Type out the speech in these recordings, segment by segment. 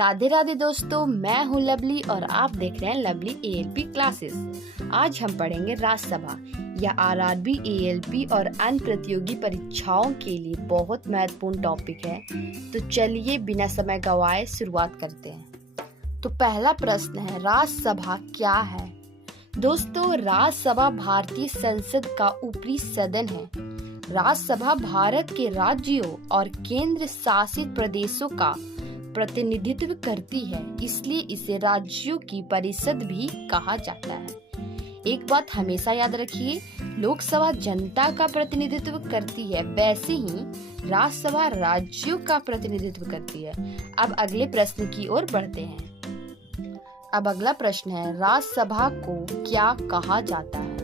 राधे राधे दोस्तों, मैं हूँ लवली और आप देख रहे हैं लवली एएलपी क्लासेस। आज हम पढ़ेंगे राज्यसभा या आरआरबी, एएलपी और अन्य प्रतियोगी परीक्षाओं के लिए बहुत महत्वपूर्ण टॉपिक है। तो चलिए बिना समय गवाए शुरुआत करते हैं। तो पहला प्रश्न है, राज्यसभा क्या है? दोस्तों, राज्यसभा भारतीय संसद का ऊपरी सदन है। राज्यसभा भारत के राज्यों और केंद्र शासित प्रदेशों का प्रतिनिधित्व करती है, इसलिए इसे राज्यों की परिषद भी कहा जाता है। एक बात हमेशा याद रखिए, लोकसभा जनता का प्रतिनिधित्व करती है, वैसे ही राज्यसभा राज्यों का प्रतिनिधित्व करती है। अब अगले प्रश्न की ओर बढ़ते हैं। अब अगला प्रश्न है, राज्यसभा को क्या कहा जाता है?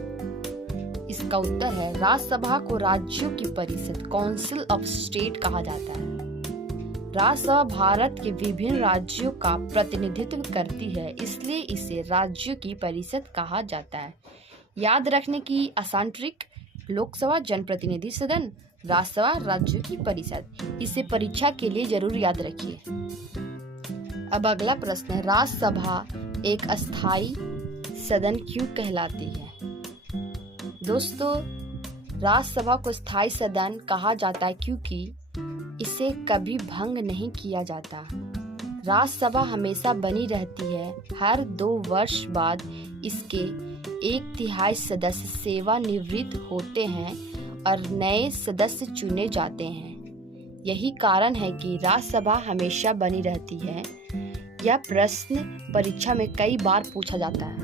इसका उत्तर है, राज्यसभा को राज्यों की परिषद, काउंसिल ऑफ स्टेट कहा जाता है। राज्यसभा भारत के विभिन्न राज्यों का प्रतिनिधित्व करती है, इसलिए इसे राज्यों की परिषद कहा जाता है। याद रखने की आसान ट्रिक, लोकसभा जनप्रतिनिधि सदन, राज्यसभा राज्यों की परिषद। इसे परीक्षा के लिए जरूर याद रखिए। अब अगला प्रश्न है, राज्यसभा एक अस्थायी सदन क्यों कहलाती है? दोस्तों, राज्यसभा को स्थायी सदन कहा जाता है क्योंकि इसे कभी भंग नहीं किया जाता। राज्यसभा हमेशा बनी रहती है। हर 2 वर्ष बाद इसके 1/3 सदस्य सेवानिवृत्त होते हैं और नए सदस्य चुने जाते हैं। यही कारण है कि राज्यसभा हमेशा बनी रहती है। यह प्रश्न परीक्षा में कई बार पूछा जाता है।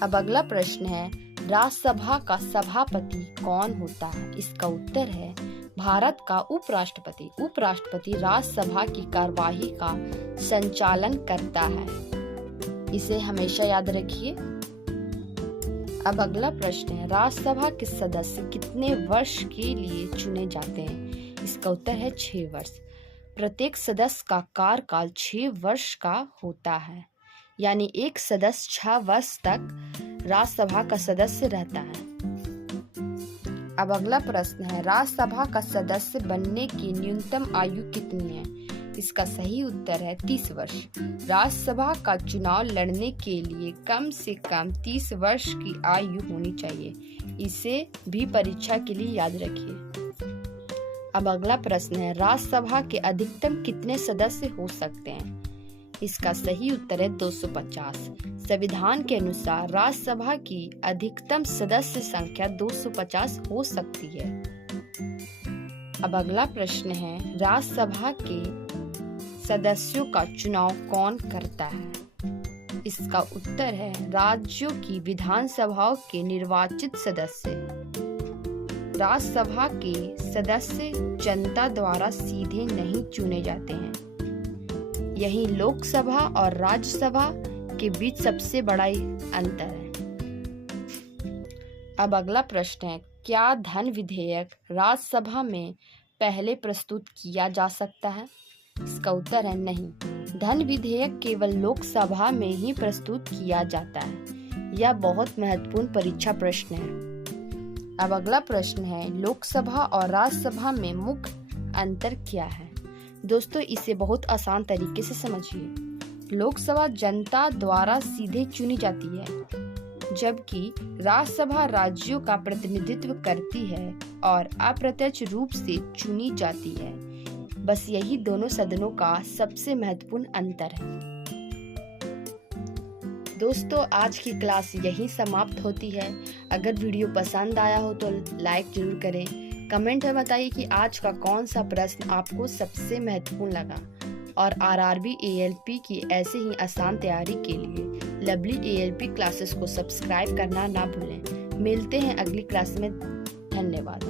अब अगला प्रश्न है, राज्यसभा का सभापति कौन होता है? इसका उत्तर है, भारत का उपराष्ट्रपति। उपराष्ट्रपति राज्यसभा की कार्यवाही का संचालन करता है। इसे हमेशा याद रखिए। अब अगला प्रश्न है, राज्यसभा के सदस्य कितने वर्ष के लिए चुने जाते हैं? इसका उत्तर है 6 वर्ष। प्रत्येक सदस्य का कार्यकाल 6 वर्ष का होता है, यानी एक सदस्य 6 वर्ष तक राज्यसभा का सदस्य रहता है। अब अगला प्रश्न है, राज्यसभा का सदस्य बनने की न्यूनतम आयु कितनी है? इसका सही उत्तर है 30 वर्ष। राज्यसभा का चुनाव लड़ने के लिए कम से कम 30 वर्ष की आयु होनी चाहिए। इसे भी परीक्षा के लिए याद रखिए। अब अगला प्रश्न है, राज्यसभा के अधिकतम कितने सदस्य हो सकते हैं? इसका सही उत्तर है 250। संविधान के अनुसार राज्यसभा की अधिकतम सदस्य संख्या 250 हो सकती है। अब अगला प्रश्न है, राज्यसभा के सदस्यों का चुनाव कौन करता है? इसका उत्तर है, राज्यों की विधानसभाओं के निर्वाचित सदस्य। राज्यसभा के सदस्य जनता द्वारा सीधे नहीं चुने जाते हैं। यही लोकसभा और राज्यसभा के बीच सबसे बड़ा अंतर है। अब अगला प्रश्न है, क्या धन विधेयक राज्यसभा में पहले प्रस्तुत किया जा सकता है? इसका उत्तर है नहीं। धन विधेयक केवल लोकसभा में ही प्रस्तुत किया जाता है। यह बहुत महत्वपूर्ण परीक्षा प्रश्न है। अब अगला प्रश्न है, लोकसभा और राज्यसभा में मुख्य अंतर क्या है? दोस्तों, इसे बहुत आसान तरीके से समझिए। लोकसभा जनता द्वारा सीधे चुनी जाती है, जबकि राज्यसभा राज्यों का प्रतिनिधित्व करती है और अप्रत्यक्ष रूप से चुनी जाती है। बस यही दोनों सदनों का सबसे महत्वपूर्ण अंतर है। दोस्तों, आज की क्लास यहीं समाप्त होती है। अगर वीडियो पसंद आया हो तो लाइक जरूर करें। कमेंट में बताइए कि आज का कौन सा प्रश्न आपको सबसे महत्वपूर्ण लगा। और आरआरबी एएलपी की ऐसे ही आसान तैयारी के लिए लवली एएलपी क्लासेस को सब्सक्राइब करना ना भूलें। मिलते हैं अगली क्लास में। धन्यवाद।